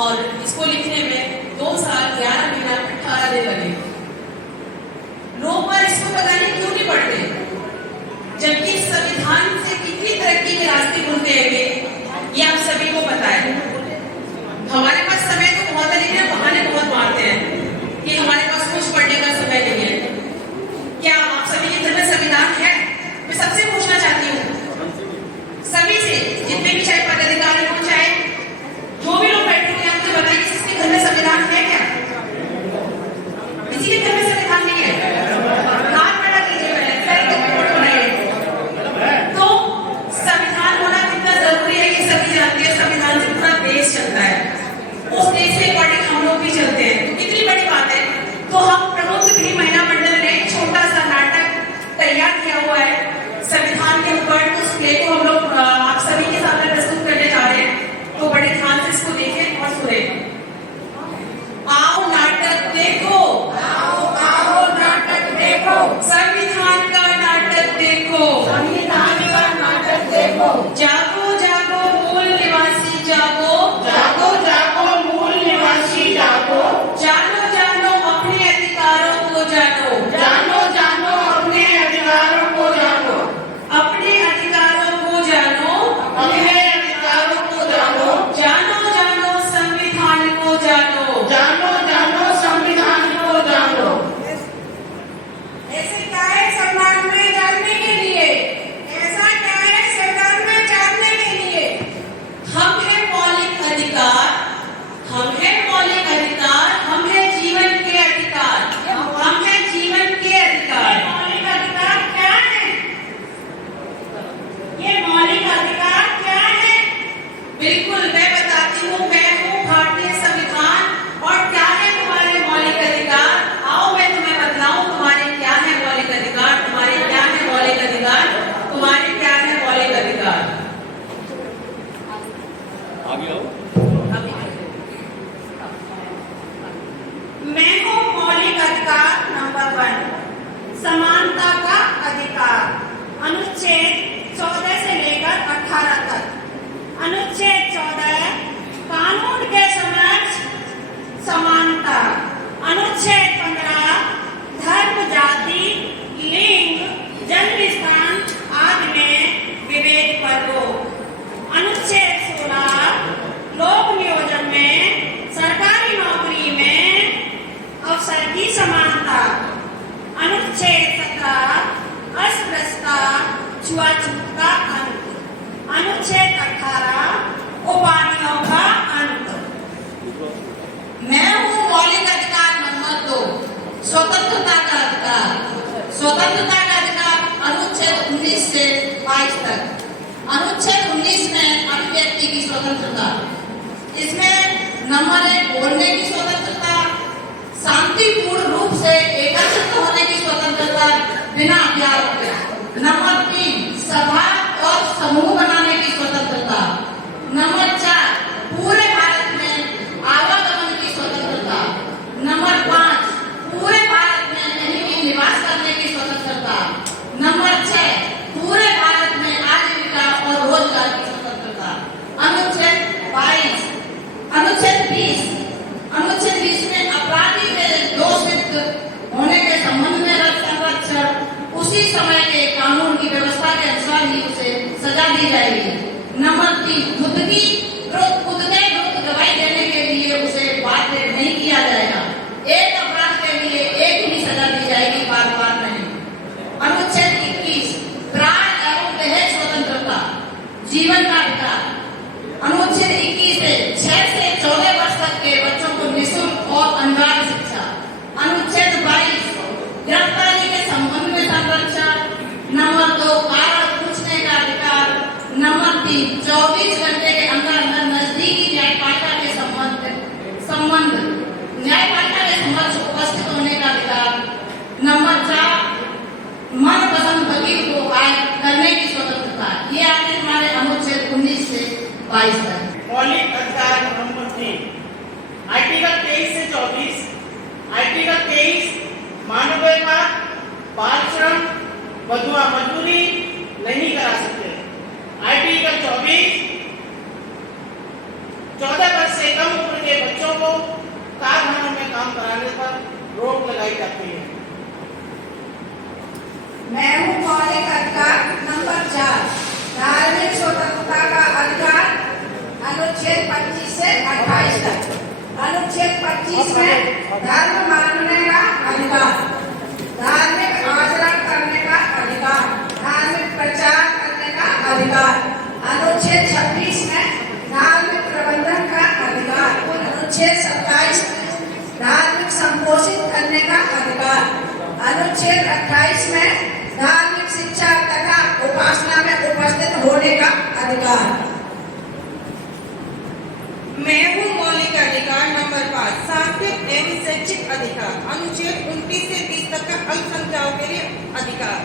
और इसको लिखने में 2 साल 11 महीना 18 दिन लगे। लोग पर इसको पता नहीं क्यों नहीं पढ़ते, जबकि संविधान से कितनी तरक्की के रास्ते खुलते हैं ये आप सभी को पता है। हमारे पास समय तो बहुत है, लेकिन बहाने बहुत मारते हैं कि हमारे पास कुछ पढ़ने का समय नहीं है। क्या आप सभी के घर में संविधान है? मैं सबसे पूछना चाहती हूँ, सभी से, जितने भी चाहे पदाधिकारी हो, चाहे जो भी लोग बैठे हुए, आप मुझे बताइए किसके घर में संविधान है? क्या किसी के घर में संविधान नहीं है? हाथ खड़ा कीजिए पहले, रिपोर्ट बनाइए। तो संविधान होना कितना जरूरी है ये सभी जानते हैं। संविधान से पूरा देश चलता है, उस देश से अकॉर्डिंग हम लोग भी चलते हैं। तो कितनी बड़ी बात है। तो हम प्रबुद्ध भी महिला मंडल ने एक छोटा सा नाटक तैयार किया हुआ है संविधान के ऊपर। उस प्ले को हम लोग आप सभी के सामने प्रस्तुत करने जा रहे हैं, तो बड़े ध्यान से इसको देखें और सुने। आओ नाटक देखो, आओ आओ नाटक देखो, संविधान का नाटक देखो, संविधान का नाटक देखो। जागो जागो मूल निवासी जागो, जागो जागो मूल निवासी जागो, जानो जानो अपने अधिकारों को जानो, जानो जानो अपने अधिकारों को जानो, अपने अधिकारों को जानो, अपने अधिकारों को जानो, जानो जानो संविधान को जानो, जानो जानो संविधान को जानो। ऐसे क्या है संविधान में जानने के लिए? ऐसा क्या है संविधान में जानने के लिए? हम है मौलिक अधिकार, हम है मौलिक अधिकार, हम है जीवन के अधिकार, हम है जीवन के अधिकार। मौलिक अधिकार क्या है? ये मौलिक अधिकार क्या है? बिल्कुल मैं बताती हूँ, मैं हूँ भारतीय संविधान। और क्या है तुम्हारे मौलिक अधिकार? आओ मैं तुम्हें बतलाऊं तुम्हारे क्या है मौलिक अधिकार, तुम्हारे क्या है मौलिक अधिकार, तुम्हारे क्या है मौलिक अधिकार। मैं हूँ मौलिक अधिकार नंबर 1, समानता का अधिकार, अनुच्छेद 14 से लेकर 18 तक। अनुच्छेद 14, कानून के समक्ष समानता। अनुच्छेद 15, धर्म, जाति, लिंग, जन्म स्थान आदि में विभेद पर रोक। अनुच्छेद 16, लोक नियोजन में सरकारी नौकरी में अवसर की समानता। अनुच्छेद 17, अस्पृश्यता, छुआछूत का अंत। अनुच्छेद 18, उपाधियों का अंत। मैं हूँ मौलिक अधिकार नंबर 2, स्वतंत्रता का अधिकार। स्वतंत्रता का अधिकार अनुच्छेद 19 से 22 तक। अनुच्छेद 19 में अभिव्यक्ति की स्वतंत्रता, इसमें नंबर 1 बोलने की स्वतंत्रता, शांतिपूर्ण रूप से एकत्रित होने की स्वतंत्रता बिना हथियारों के। नंबर 3 सभा और समूह बनाने की स्वतंत्रता। नंबर 4 पूरे भारत में आवागमन की स्वतंत्रता। नंबर 5 पूरे भारत में कहीं भी निवास करने की स्वतंत्रता। नंबर 6 पूरे भारत में आजीविका और रोजगार की स्वतंत्रता। अनुच्छेद 22, अनुच्छेद 20, अनुच्छेद 20 में अपराधी के दोषित होने के संबंध में संरक्षण, उसी समय के कानून की व्यवस्था के अनुसार ही उसे सजा दी जाएगी। नंबर 3 खुद के विरुद्ध गवाही देने के लिए उसे बाध्य नहीं किया जाएगा। एक अपराध के लिए एक ही सजा दी जाएगी, बार बार नहीं। अनुच्छेद 21 प्राण एवं दहेज स्वतंत्रता, जीवन का अधिकार। अनुच्छेद 21 से 6 से 14 वर्ष तक के बच्चों को निःशुल्क और अनिवार्य शिक्षा। अनुच्छेद 22 गिरफ्तारी के संबंध में संरक्षण। नंबर 2 कारण पूछने का अधिकार। नंबर 3 24 घंटे के अंदर अंदर नजदीकी न्यायपालिका के संबंध न्यायपालिका के समक्ष उपस्थित होने का अधिकार। नंबर 4 मनपसंद वकील को करने की स्वतंत्रता। ये आते हमारे अनुच्छेद 19 से 22 तक। मौलिक अधिकार नंबर 3 आर्टिकल 23 से 24। आर्टिकल 23 मानवाधिकार, बाल श्रम, बंधुआ मजदूरी नहीं करा सकते। आर्टिकल 24 14 वर्ष से कम उम्र के को कारखानों में काम कराने पर रोक लगाई जाती है। मैं हूँ मौलिक अधिकार नंबर 4 धार्मिक स्वतंत्रता का अधिकार अनुच्छेद 25 से 28 तक। अनुच्छेद 25 में धर्म मानने का अधिकार, धार्मिक आचरण करने का अधिकार, धार्मिक प्रचार करने का अधिकार। अनुच्छेद 26 में धार्मिक प्रबंधन का अधिकार, अनुच्छेद 27 में धार्मिक संपोषित करने का अधिकार, अनुच्छेद 28 में धार्मिक शिक्षा तथा उपासना में उपस्थित होने का अधिकार। मैं हूँ मौलिक अधिकार नंबर 5 सांस्कृतिक एवं शैक्षिक अधिकार। अनुच्छेद 29 से 30 तक का अल्पसंख्यकों के लिए अधिकार।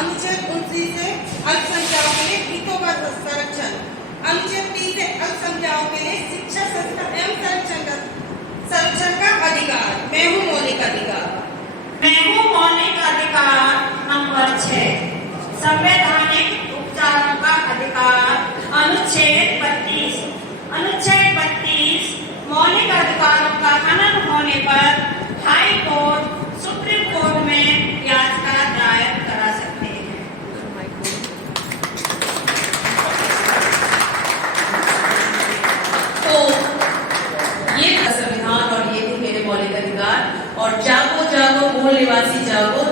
अनुच्छेद 29 से अल्पसंख्यकों के लिए हितों का संरक्षण। अनुच्छेद 30 से अल्पसंख्यकों के लिए शिक्षा संस्था एवं संरक्षण का अधिकार। मैं हूँ मौलिक अधिकार। मैं हूँ मौलिक अधिकार नंबर 6 संवैधानिक उपचारों का अधिकार। अनुच्छेद 32 अनुच्छेद 32 मौलिक अधिकारों का हनन होने पर हाई कोर्ट सुप्रीम कोर्ट में याचिका दायर करा सकते हैं। तो ये था संविधान और ये थे मेरे मौलिक अधिकार। और जागो जागो मूल निवासी जागो,